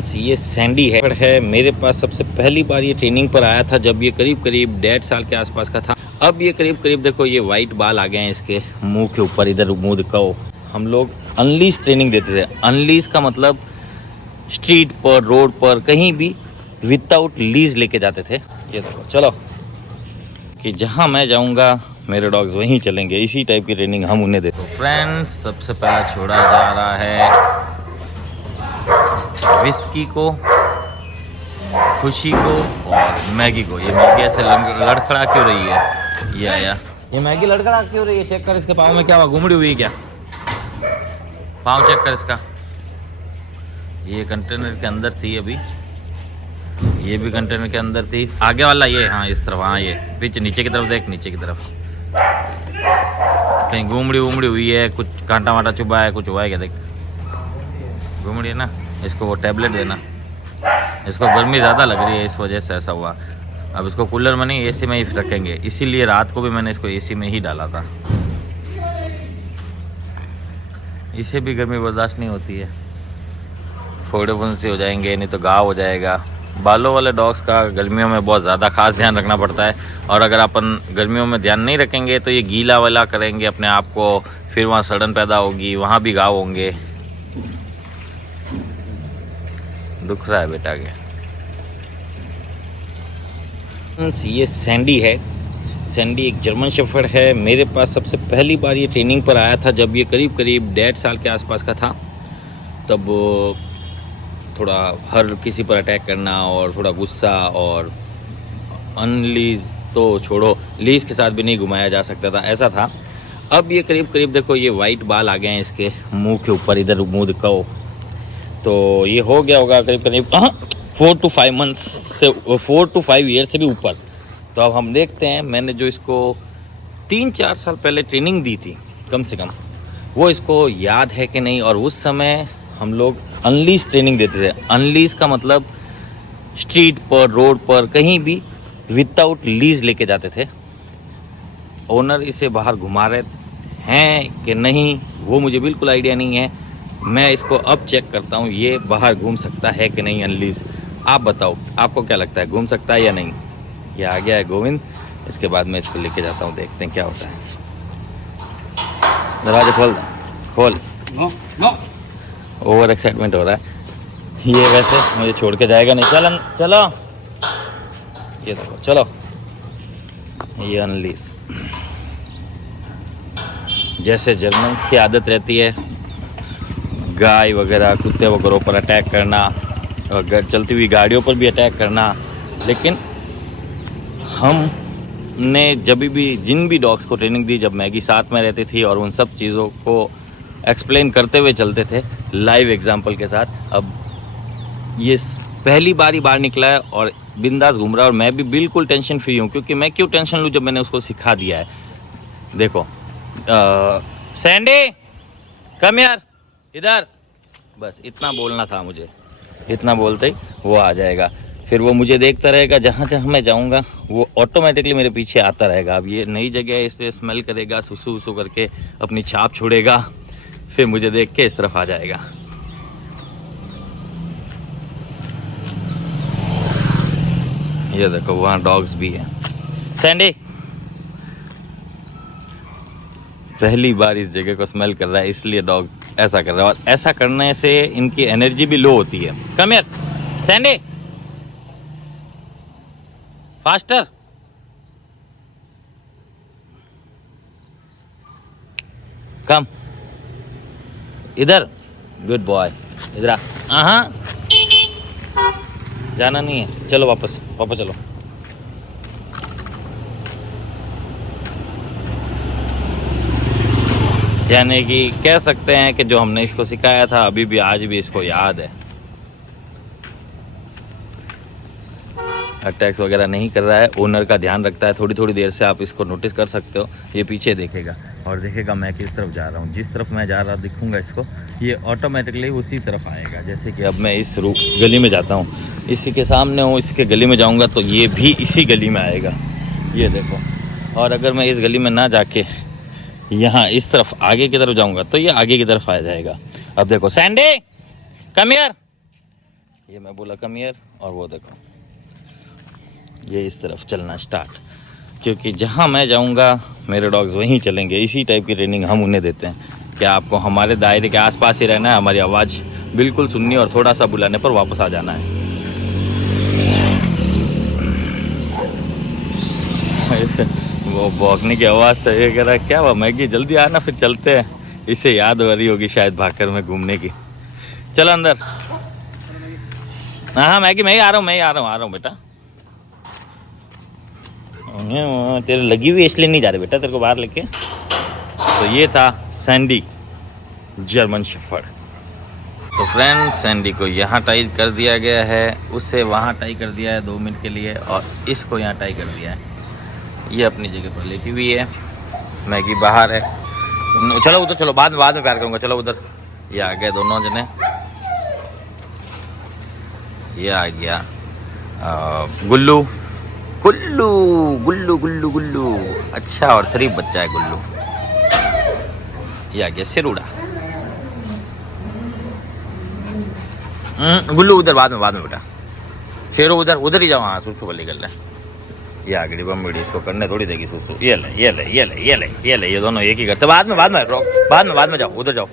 Friends ये Sandy है मेरे पास। सबसे पहली बार ये ट्रेनिंग पर आया था जब ये करीब 1.5 साल के आसपास का था। अब ये करीब देखो ये वाइट बाल आ गए हैं इसके मुंह के ऊपर, इधर मुंह दिखाओ। हम लोग अनलीज ट्रेनिंग देते थे। अनलीज का मतलब स्ट्रीट पर, रोड पर, कहीं भी विदाउट लीज लेके जाते थे। ये देखो, चलो कि जहाँ मैं जाऊँगा मेरे डॉग्स वहीं चलेंगे। इसी टाइप की ट्रेनिंग हम उन्हें देते। तो फ्रेंड्स सबसे पहला छोड़ा जा रहा है विस्की को, खुशी को और मैगी को। ये मैगी ऐसे लड़खड़ा क्यों रही है? ये आया, ये मैगी लड़खड़ा क्यों रही है? चेक कर इसके पाँव में क्या हुआ, घुमड़ी हुई है क्या? पाँव चेक कर इसका। ये कंटेनर के अंदर थी अभी, ये भी कंटेनर के अंदर थी। आगे वाला ये, हाँ इस तरफ, हाँ ये पीछे नीचे की तरफ देख, नीचे की तरफ कहीं घुमड़ी हुई है, कुछ कांटा वाटा चुभा है, कुछ हुआ है क्या? देख घुमड़ी है ना, इसको वो टैबलेट देना। इसको गर्मी ज़्यादा लग रही है, इस वजह से ऐसा हुआ। अब इसको कूलर में नहीं, एसी में ही रखेंगे। इसीलिए रात को भी मैंने इसको एसी में ही डाला था। इसे भी गर्मी बर्दाश्त नहीं होती है, फोड़े फुंसी हो जाएंगे, नहीं तो घाव हो जाएगा। बालों वाले डॉग्स का गर्मियों में बहुत ज़्यादा खास ध्यान रखना पड़ता है। और अगर अपन गर्मियों में ध्यान नहीं रखेंगे तो ये गीला वाला करेंगे अपने आप को, फिर वहाँ सड़न पैदा होगी, वहाँ भी घाव होंगे। दुख रहा है बेटा के। ये सैंडी है। सैंडी एक जर्मन शेफर्ड है। मेरे पास सबसे पहली बार ये ट्रेनिंग पर आया था जब ये करीब 1.5 साल के आसपास का था। तब थोड़ा हर किसी पर अटैक करना और थोड़ा गुस्सा, और अनलीज तो छोड़ो, लीज के साथ भी नहीं घुमाया जा सकता था, ऐसा था। अब ये करीब देखो ये वाइट बाल आ गए हैं इसके मुंह के ऊपर, इधर मुंह दिखाओ। तो ये हो गया होगा करीब 4 to 5 मंथ्स से, 4 to 5 ईयर से भी ऊपर। तो अब हम देखते हैं, मैंने जो इसको 3-4 साल पहले ट्रेनिंग दी थी कम से कम, वो इसको याद है कि नहीं। और उस समय हम लोग अनलीज ट्रेनिंग देते थे। अनलीज का मतलब स्ट्रीट पर, रोड पर, कहीं भी विदाउट लीज लेके जाते थे। ओनर इसे बाहर घुमा रहे हैं कि नहीं वो मुझे बिल्कुल आइडिया नहीं है। मैं इसको अब चेक करता हूँ ये बाहर घूम सकता है कि नहीं अनलीज। आप बताओ, आपको क्या लगता है, घूम सकता है या नहीं? ये आ गया है गोविंद। इसके बाद मैं इसको लेके जाता हूँ, देखते हैं क्या होता है। दरवाजा खोल। नो। ओवर एक्साइटमेंट हो रहा है ये। वैसे मुझे छोड़ के जाएगा नहीं। चलो ये देखो, चलो ये अनलीज। जैसे जर्मन्स की आदत रहती है गाय वगैरह, कुत्ते वगैरह पर अटैक करना, और चलती हुई गाड़ियों पर भी अटैक करना। लेकिन हमने जब भी जिन भी डॉग्स को ट्रेनिंग दी, जब मैगी साथ में रहती थी, और उन सब चीज़ों को एक्सप्लेन करते हुए चलते थे लाइव एग्जांपल के साथ। अब ये पहली बार ही बाहर निकला है और बिंदास घूम रहा है, और मैं भी बिल्कुल टेंशन फ्री हूँ। क्योंकि मैं क्यों टेंशन लूँ जब मैंने उसको सिखा दिया है। देखो सैंडी कम यार इधर, बस इतना बोलना था मुझे। इतना बोलते ही वो आ जाएगा। फिर वो मुझे देखता रहेगा, जहाँ मैं जाऊँगा वो ऑटोमेटिकली मेरे पीछे आता रहेगा। अब ये नई जगह है, इससे स्मेल करेगा, सुसु करके अपनी छाप छोड़ेगा, फिर मुझे देख के इस तरफ आ जाएगा। ये देखो वहाँ डॉग्स भी हैं। सैंडी पहली बार इस जगह को स्मेल कर रहा है, इसलिए डॉग ऐसा कर रहा है। और ऐसा करने से इनकी एनर्जी भी लो होती है। Come here Sandy, faster. Come इधर, गुड बॉय, इधर आ। हाँ जाना नहीं है, चलो वापस चलो। यानी कि कह सकते हैं कि जो हमने इसको सिखाया था अभी भी, आज भी इसको याद है। अटैक्स वगैरह नहीं कर रहा है, ओनर का ध्यान रखता है। थोड़ी देर से आप इसको नोटिस कर सकते हो, ये पीछे देखेगा और देखेगा मैं किस तरफ जा रहा हूँ। जिस तरफ मैं जा रहा दिखूंगा इसको, ये ऑटोमेटिकली उसी तरफ आएगा। जैसे कि अब मैं इस गली में जाता हूँ, इसी के सामने हूँ, इसके गली में जाऊँगा तो ये भी इसी गली में आएगा। ये देखो। और अगर मैं इस गली में ना जाके यहाँ इस तरफ आगे की तरफ जाऊँगा तो ये आगे की तरफ आ जाएगा। अब देखो सैंडी कम हियर, ये मैं बोला कम हियर, और वो देखो ये इस तरफ चलना स्टार्ट, क्योंकि जहाँ मैं जाऊँगा मेरे डॉग्स वहीं चलेंगे। इसी टाइप की ट्रेनिंग हम उन्हें देते हैं कि आपको हमारे दायरे के आसपास ही रहना है, हमारी आवाज़ बिल्कुल सुननी और थोड़ा सा बुलाने पर वापस आ जाना है। वो भौंकने की आवाज़ से ये कह रहा है क्या हुआ मैगी, जल्दी आना फिर चलते हैं। इससे याद हो रही होगी शायद भागकर में घूमने की। चलो अंदर। हाँ मैगी मैं ही आ रहा हूँ बेटा। तेरे लगी हुई इसलिए नहीं जा रहे बेटा तेरे को बाहर लेके। तो ये था सैंडी जर्मन शेफर्ड। तो फ्रेंड सैंडी को यहाँ टाई कर दिया गया है, उससे वहाँ टाई कर दिया है 2 मिनट के लिए, और इसको यहाँ टाई कर दिया है। ये अपनी जगह पर लेटी हुई है, मैगी बाहर है। चलो उधर चलो, बाद में प्यार करूँगा। चलो उधर। ये आ गए दोनों जने। ये आ गया गुल्लू गुल्लू गुल्लू गुल्लू गुल्लू, अच्छा और शरीफ बच्चा है गुल्लू। ये आ गया शेरूड़ा। गुल्लू उधर बाद में बेटा। शेरू उधर ही जाओ। हाँ सूसू वाली कर ले। ये आगड़ी बम्बड़ी इसको करने थोड़ी देगी सूसू। ये ले ये दोनों एक ही करते। बाद में जाओ, उधर जाओ।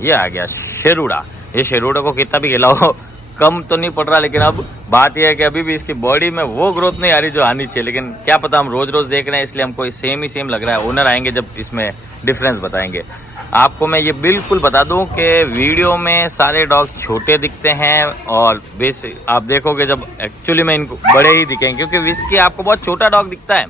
ये आ गया शेरूड़ा। ये शेरूड़ा को कितना भी खिलाओ कम तो नहीं पड़ रहा, लेकिन अब बात यह है कि अभी भी इसकी बॉडी में वो ग्रोथ नहीं आ रही जो आनी चाहिए। लेकिन क्या पता, हम रोज देख रहे हैं इसलिए हमको सेम ही लग रहा है। ओनर आएंगे जब इसमें डिफरेंस बताएंगे आपको। मैं ये बिल्कुल बता दूं कि वीडियो में सारे डॉग्स छोटे दिखते हैं, और बेसिक आप देखोगे जब एक्चुअली में इनको बड़े ही दिखेंगे, क्योंकि विस्की आपको बहुत छोटा डॉग दिखता है,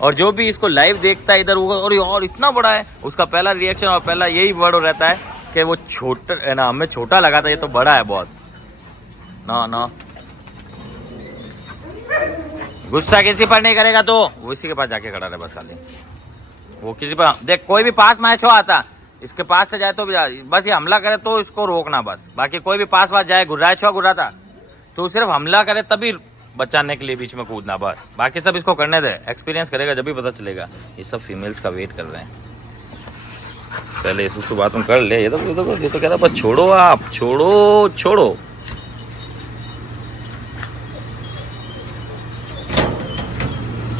और जो भी इसको लाइव देखता है इधर और इतना बड़ा है, उसका पहला रिएक्शन और पहला यही वर्ड रहता है कि वो छोटा है ना, हमें छोटा लगा था, ये तो बड़ा है बहुत। ना गुस्सा किसी पर नहीं करेगा तो वो इसी के पास जाके खड़ा रहे बस। खाली वो किसी पर देख, कोई भी पास मैच हो आता, इसके पास से जाए तो बस ये हमला करे तो इसको रोकना बस। बाकी कोई भी पास जाए, घुर्राता तो सिर्फ हमला करे तभी बचाने के लिए बीच में कूदना बस। बाकी सब इसको करने दे, एक्सपीरियंस करेगा जब भी पता चलेगा। ये सब फीमेल्स का वेट कर रहे हैं। पहले ये सुसु बाथरूम कर ले। ये तो कह रहा बस छोड़ो, आप छोड़ो।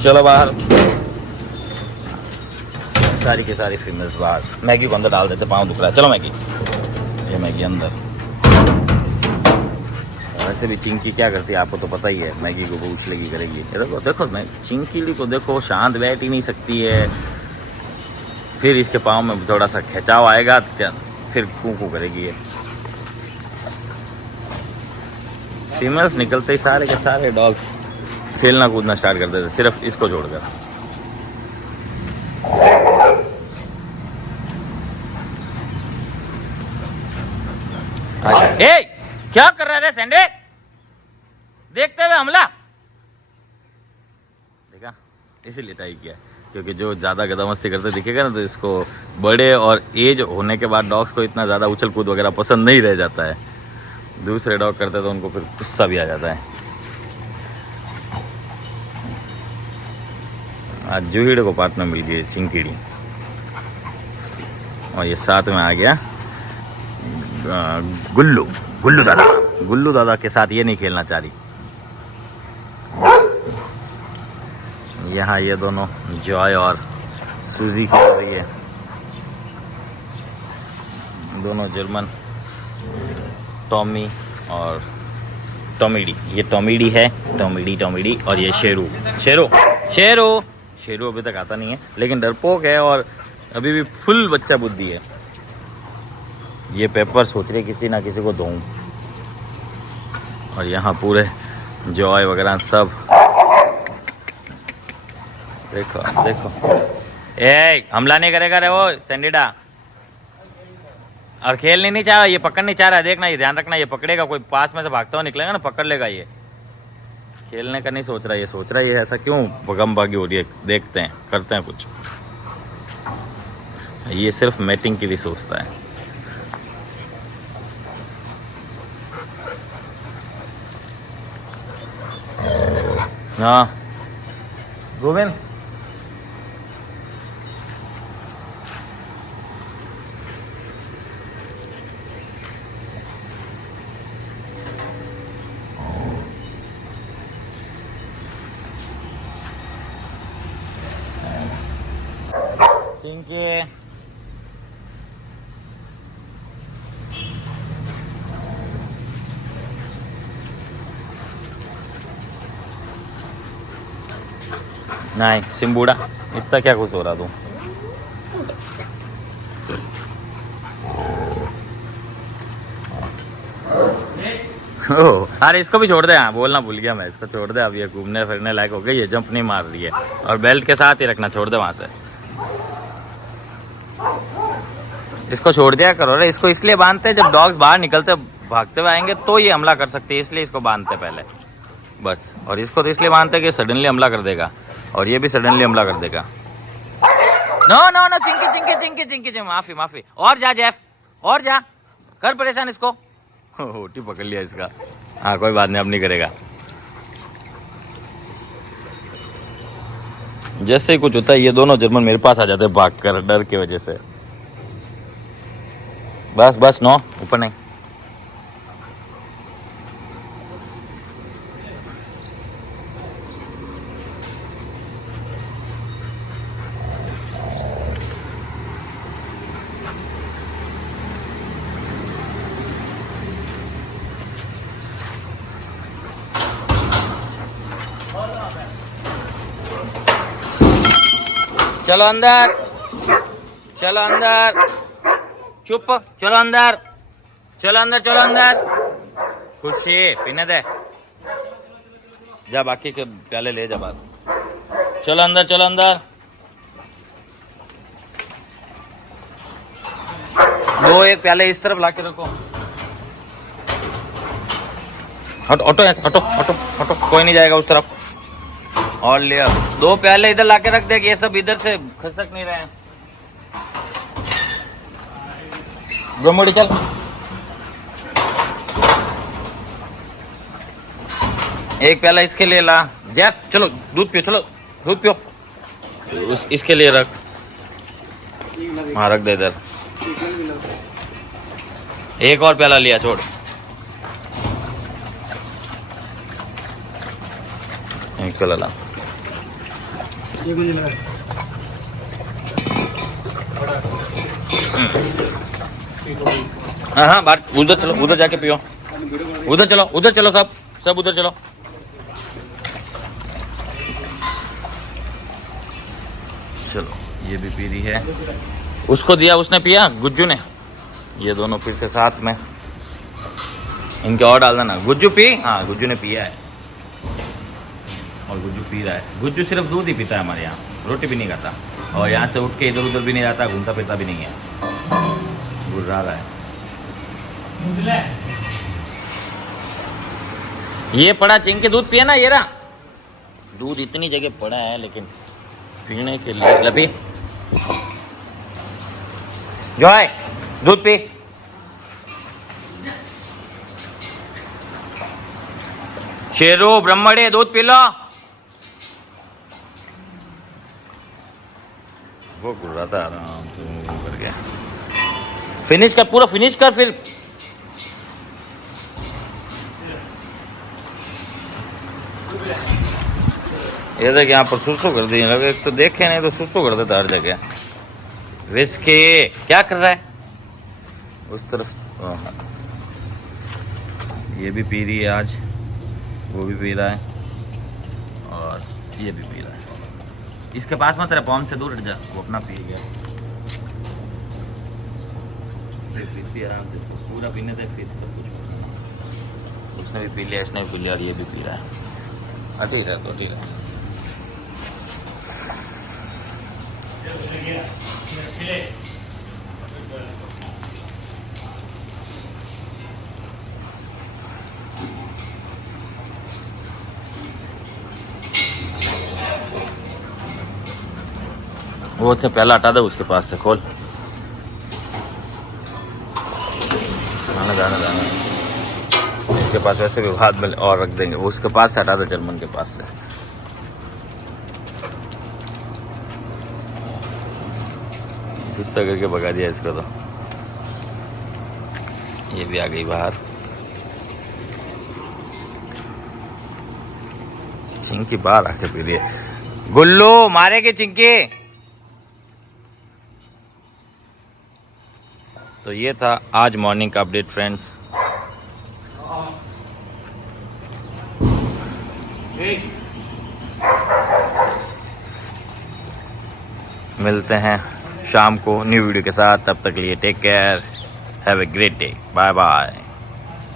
चलो बाहर। सारी की सारी फीमेल्स बाहर। मैगी को अंदर डाल देते, पाँव दुख रहा है। चलो मैगी, ये मैगी अंदर। वैसे भी चिंकी क्या करती है आपको तो पता ही है, मैगी को उछलेगी करेगी। देखो मैं चिंकीली को देखो, शांत बैठ ही नहीं सकती है। फिर इसके पाँव में थोड़ा सा खिंचाव आएगा, फिर कूं करेगी ये। फीमेल्स निकलते ही सारे के सारे डॉग्स खेलना कूदना स्टार्ट कर देते, सिर्फ इसको छोड़कर। ए, क्या कर रहा है सैंडे? देखते हुए हमला। देखा, इसीलिए टाई किया, क्योंकि जो ज्यादा गधा मस्ती करते दिखेगा ना, तो इसको बड़े और एज होने के बाद डॉग्स को इतना ज्यादा उछल कूद वगैरह पसंद नहीं रह जाता है। दूसरे डॉग करते तो उनको फिर गुस्सा भी आ जाता है। आज जूहीड़े को पार्टनर मिल गई चिंकीड़ी, और ये साथ में आ गया गुल्लू दादा के साथ ये नहीं खेलना चाह रही। यहाँ ये दोनों जॉय और सूजी खेल रही है, दोनों जर्मन टॉमी और टॉमीडी। ये टॉमीडी है, टॉमीडी, और ये शेरू अभी तक आता नहीं है, लेकिन डरपोक है और अभी भी फुल बच्चा बुद्धि है। ये पेपर सोच रहे किसी ना किसी को दूं, और यहाँ पूरे जॉय वगैरह सब। देखो ए, हमला नहीं करेगा रे वो सैंडीडा, और खेलने नहीं चाह रहा, ये पकड़ नहीं चाह रहा है। देखना, ये ध्यान रखना, ये पकड़ेगा, कोई पास में से भागता हुआ निकलेगा ना, पकड़ लेगा। ये खेलने का नहीं सोच रहा, ये सोच रहा है ये ऐसा क्यों भगमभागी हो रही है। देखते हैं, करते हैं कुछ। ये सिर्फ मैटिंग के लिए सोचता है। हाँ गोविंद, चिंकी नहीं सिम्बूड़ा, इतना क्या खुश हो रहा तू? अरे इसको भी छोड़ दे, हाँ बोलना भूल गया मैं, इसको छोड़ दे, अब ये घूमने फिरने लायक हो गई है, जंप नहीं मार रही है, और बेल्ट के साथ ही रखना, छोड़ दे वहां से, इसको छोड़ दिया करो रे। इसको इसलिए बांधते जब डॉग्स बाहर निकलते भागते हुए आएंगे तो ये हमला कर सकते हैं, इसलिए इसको बांधते पहले बस। और इसको तो इसलिए बांधते कि सडनली हमला कर देगा, और ये भी सडनली हमला कर देगा। No no no Chinki Chinki Chinki Chinki Chinki, माफी माफी, और जा जेफ, और जा, कर परेशान इसको। होटी पकड़ लिया इसका, हाँ कोई बात नहीं, अब नहीं करेगा। जैसे ही कुछ होता है ये दोनों जर्मन मेरे पास आ जाते हैं भाग कर, डर की वजह से। बस बस, नो ऊपर नहीं। चलो अंदर, चलो अंदर, चुप, चलो अंदर, चलो अंदर, चलो अंदर। खुशी पीने दे, जा बाकी के प्याले ले जा बात। चलो अंदर, चलो अंदर। दो एक प्याले इस तरफ लाके रखो। हटो हटो हटो हटो हटो, कोई नहीं जाएगा उस तरफ। और ले अब दो प्याले इधर लाके रख दे, ये सब इधर से खसक नहीं रहे हैं। ब्रह्मोड़ी चल, एक प्याला इसके लिए ला। जेफ चलो दूध पियो, चलो दूध पियो। इसके लिए रख, हाँ रख दे इधर। एक और प्याला लिया, छोड़। एक प्याला ला। हाँ हाँ बात, उधर चलो, उधर जाके पियो, उधर चलो, उधर चलो, सब सब उधर चलो। चलो ये भी पी रही है, उसको दिया, उसने पिया, गुज्जू ने। ये दोनों फिर से साथ में, इनके और डाल देना। गुज्जू पी, हाँ गुज्जू ने पिया है, और गुज्जू पी रहा है। गुज्जू सिर्फ दूध ही पीता है हमारे यहाँ, रोटी भी नहीं खाता, और यहाँ से उठ के इधर उधर भी नहीं जाता, घूमता फिरता भी नहीं है, गुर्रा रहा है। ये पड़ा चिंकी, दूध पिए ना, ये रहा दूध, इतनी जगह पड़ा है लेकिन पीने के लिए। लपी जॉय, दूध पी। शेरू ब्रह्मणे दूध पी लो। वो गुर्राता आराम से कर गया। फिनिश कर, पूरा फिनिश कर फिर। ये देख यहाँ पर सुसु कर दी, लगे एक तो देखे नहीं तो सुसु कर देता हर जगह। विस्की क्या कर रहा है उस तरफ? ये भी पी रही है आज, वो भी पी रहा है, और ये भी पी रहा है। इसके पास मत रह, पॉम से दूर हट जा, वो अपना पी गया। पीती आराम से, पूरा पीने दे फिर सब कुछ। उसने भी पी लिया, इसने भी पी लिया, और ये भी पी रहा है। हटी रहा तो हटी रहा। वो से पहला हटा दो, उसके पास से खोल। आना जाना जाना, उसके पास वैसे भी हाथ में और रख देंगे, वो उसके पास से हटा दो, जर्मन के पास से। गुस्सा करके भगा दिया इसको तो। ये भी आ गई बाहर। चिंकी बाहर आके पी रही है। गुल्लू मारेगी चिंकी। तो ये था आज मॉर्निंग का अपडेट फ्रेंड्स। मिलते हैं शाम को न्यू वीडियो के साथ, तब तक के लिए take care, have a great day, bye bye.